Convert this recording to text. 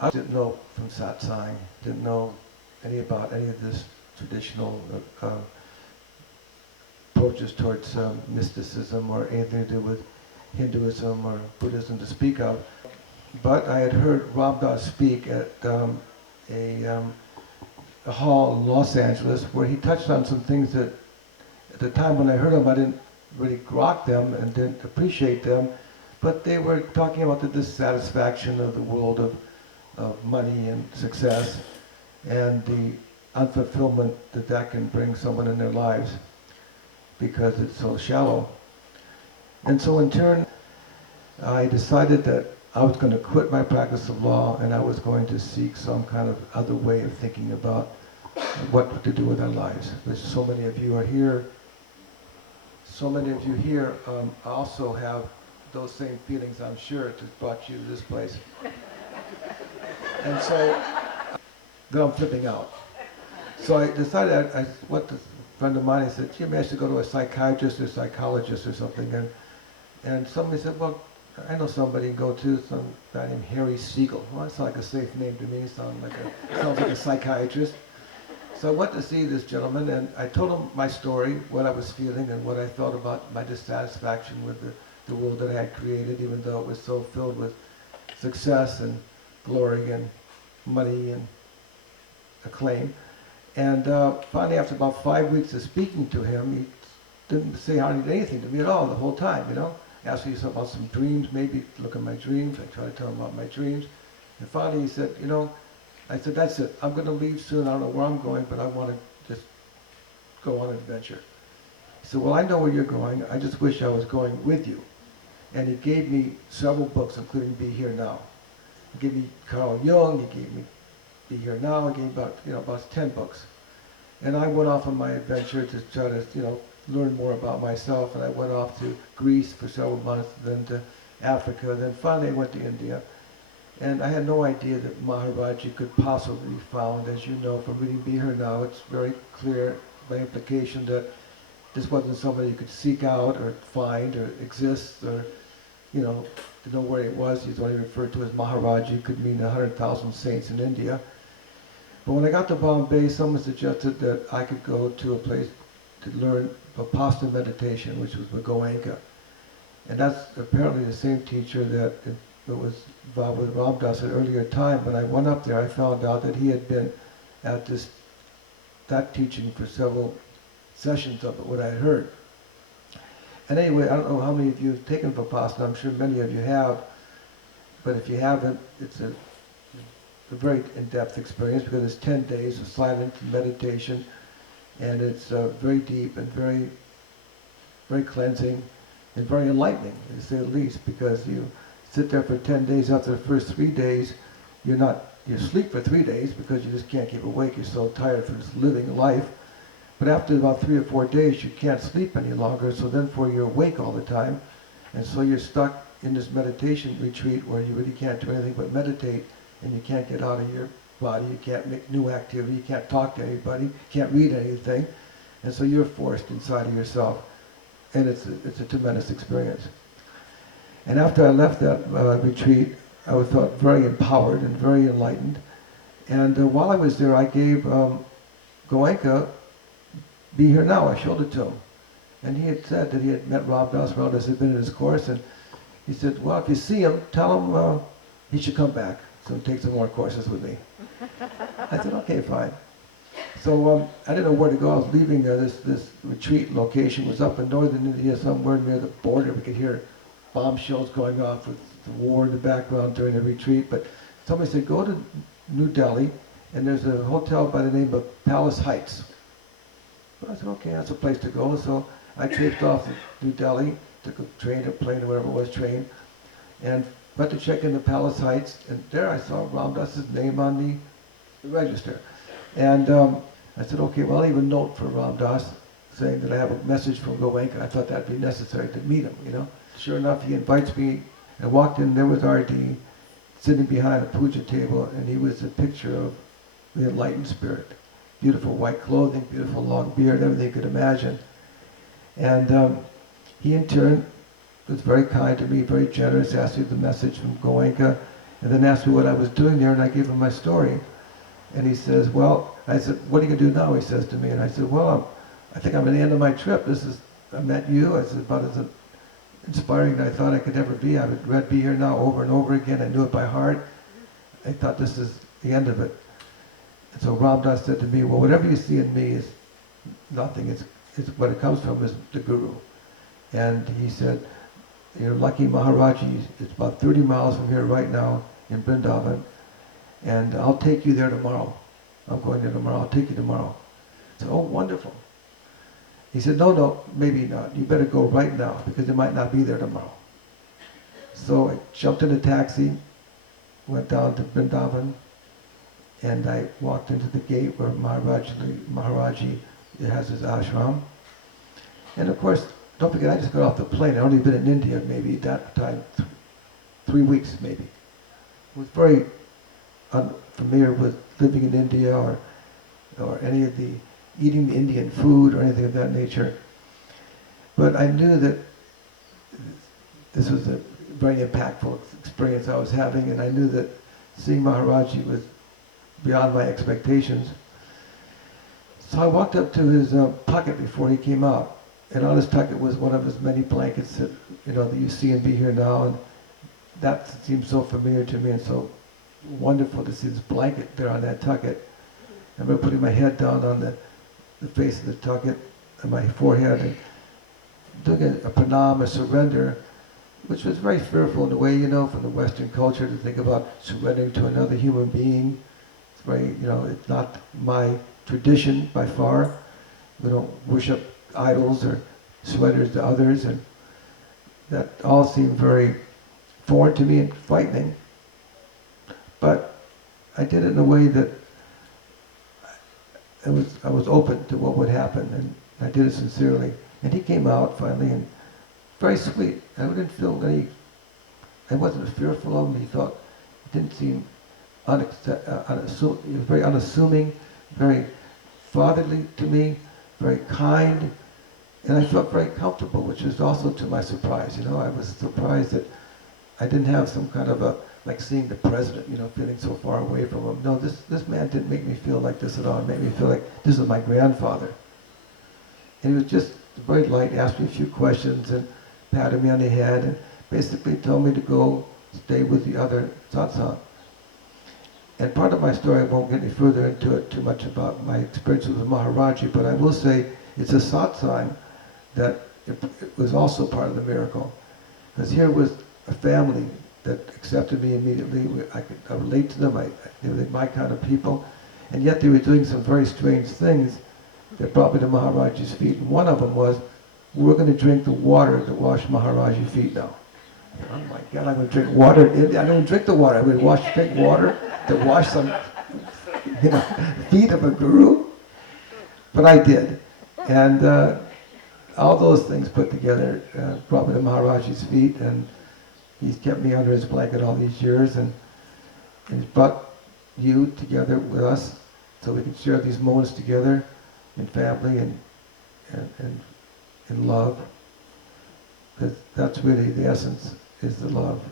I didn't know from satsang, didn't know about any of this traditional approaches towards mysticism or anything to do with Hinduism or Buddhism to speak of. But I had heard Ram Dass speak at a hall in Los Angeles where he touched on some things that at the time when I heard him I didn't really grok them and didn't appreciate them, but they were talking about the dissatisfaction of the world of money and success and the unfulfillment that that can bring someone in their lives because it's so shallow. And so in turn, I decided that I was going to quit my practice of law and I was going to seek some kind of other way of thinking about what to do with our lives. There's so many of you are here. So many of you here also have those same feelings, I'm sure, that brought you to this place. And so, then I'm flipping out. So I decided, I went to a friend of mine, I said, gee, maybe I should go to a psychiatrist or psychologist or something. And somebody said, well, I know somebody you can go to, some guy named Harry Siegel. Well, that's like a safe name to me, it sounds like a psychiatrist. So I went to see this gentleman and I told him my story, what I was feeling and what I thought about my dissatisfaction with the world that I had created, even though it was so filled with success and glory and money and acclaim. And finally, after about 5 weeks of speaking to him, he didn't say hardly anything to me at all the whole time, you know. Asked me about some dreams, maybe look at my dreams. I tried to tell him about my dreams. And finally he said, you know, I said, that's it. I'm going to leave soon. I don't know where I'm going, but I want to just go on an adventure. He said, well, I know where you're going. I just wish I was going with you. And he gave me several books, including Be Here Now. He gave me Carl Jung. He gave me Be Here Now. He gave me about 10 books. And I went off on my adventure to try to, learn more about myself. And I went off to Greece for several months, then to Africa. Then finally I went to India. And I had no idea that Maharaji could possibly be found. As you know from reading Be Here Now, it's very clear by implication that this wasn't somebody you could seek out or find or exist or, to know where it was. He's only referred to as Maharaji, could mean 100,000 saints in India. But when I got to Bombay, someone suggested that I could go to a place to learn Vipassana meditation, which was Goenka. And that's apparently the same teacher that it was involved with Ram Dass at an earlier time. When I went up there, I found out that he had been at that teaching for several sessions of it, what I had heard. And anyway, I don't know how many of you have taken Vipassana. I'm sure many of you have. But if you haven't, it's a very in-depth experience because it's 10 days of silent meditation. And it's very deep and very, very cleansing and very enlightening, to say the least, because you sit there for 10 days. After the first 3 days, you sleep for 3 days because you just can't keep awake. You're so tired from just living life. But after about 3 or 4 days, you can't sleep any longer, so then you're awake all the time. And so you're stuck in this meditation retreat where you really can't do anything but meditate, and you can't get out of your body, you can't make new activity, you can't talk to anybody, you can't read anything. And so you're forced inside of yourself. And it's a tremendous experience. And after I left that retreat, I felt very empowered and very enlightened. And while I was there, I gave Goenka Be Here Now. I showed it to him. And he had said that he had met Ram Dass. Ram Dass had been in his course. And he said, well, if you see him, tell him he should come back. So take some more courses with me. I said, okay, fine. So I didn't know where to go. I was leaving this retreat location. Was up in northern India, somewhere near the border. We could hear bomb shells going off with the war in the background during the retreat. But somebody said, go to New Delhi, and there's a hotel by the name of Palace Heights. So I said, okay, that's a place to go. So I traipsed off to New Delhi, took a train or plane or whatever it was, train, and went to check in the Palace Heights, and there I saw Ram Dass's name on the register. And I said, okay, well, I'll leave a note for Ram Dass saying that I have a message from Goenka. I thought that'd be necessary to meet him, Sure enough, he invites me. I walked in, there was R.D. sitting behind a puja table, and he was a picture of the enlightened spirit. Beautiful white clothing, beautiful long beard, everything you could imagine. And he in turn was very kind to me, very generous, asked me the message from Goenka. and then asked me what I was doing there, and I gave him my story. And he says, well, I said, what are you going to do now? He says to me, and I said, well, I think I'm at the end of my trip. I met you. I said, about as inspiring as I thought I could ever be. I would rather be here now over and over again. I knew it by heart. I thought this is the end of it. And so Ram Dass said to me, well, whatever you see in me is nothing. It's what it comes from is the Guru. And he said, you're lucky, Maharaji. It's about 30 miles from here right now in Vrindavan. And I'll take you there tomorrow. I'm going there tomorrow. I'll take you tomorrow. I said, oh, wonderful. He said, no, maybe not. You better go right now because it might not be there tomorrow. So I jumped in a taxi, went down to Vrindavan, and I walked into the gate where Maharaji has his ashram. And of course, don't forget, I just got off the plane. I'd only been in India maybe at that time, 3 weeks maybe. I was very unfamiliar with living in India or any of the eating Indian food or anything of that nature. But I knew that this was a very impactful experience I was having, and I knew that seeing Maharaji was beyond my expectations. So I walked up to his pocket before he came out, and on his pocket was one of his many blankets that you see and be here now, and that seemed so familiar to me and so wonderful to see this blanket there on that tucket. I remember putting my head down on the face of the tucket and my forehead and doing a pranam, a surrender, which was very fearful in a way, from the Western culture to think about surrendering to another human being. It's very, it's not my tradition by far. We don't worship idols or surrender to others, and that all seemed very foreign to me and frightening. But I did it in a way that I was open to what would happen, and I did it sincerely. And he came out finally, and very sweet. I didn't feel I wasn't fearful of him. He didn't seem he was very unassuming, very fatherly to me, very kind, and I felt very comfortable, which was also to my surprise. I was surprised that I didn't have some kind of like seeing the president, feeling so far away from him. No, this man didn't make me feel like this at all. It made me feel like this is my grandfather. And he was just very light, asked me a few questions and patted me on the head and basically told me to go stay with the other satsang. And part of my story, I won't get any further into it too much about my experiences with Maharaji, but I will say it's a satsang that it was also part of the miracle. Because here was a family that accepted me immediately. I could relate to them. They were my kind of people. And yet they were doing some very strange things that brought me to Maharaji's feet. And one of them was, we're going to drink the water that washed Maharaji's feet now. Oh my God, I'm going to drink water. I'm going to drink the water. I'm going to drink water that washed some feet of a guru. But I did. And all those things put together brought me to Maharaji's feet, and he's kept me under his blanket all these years, and he's brought you together with us so we can share these moments together in family and in love. Because that's really the essence, is the love.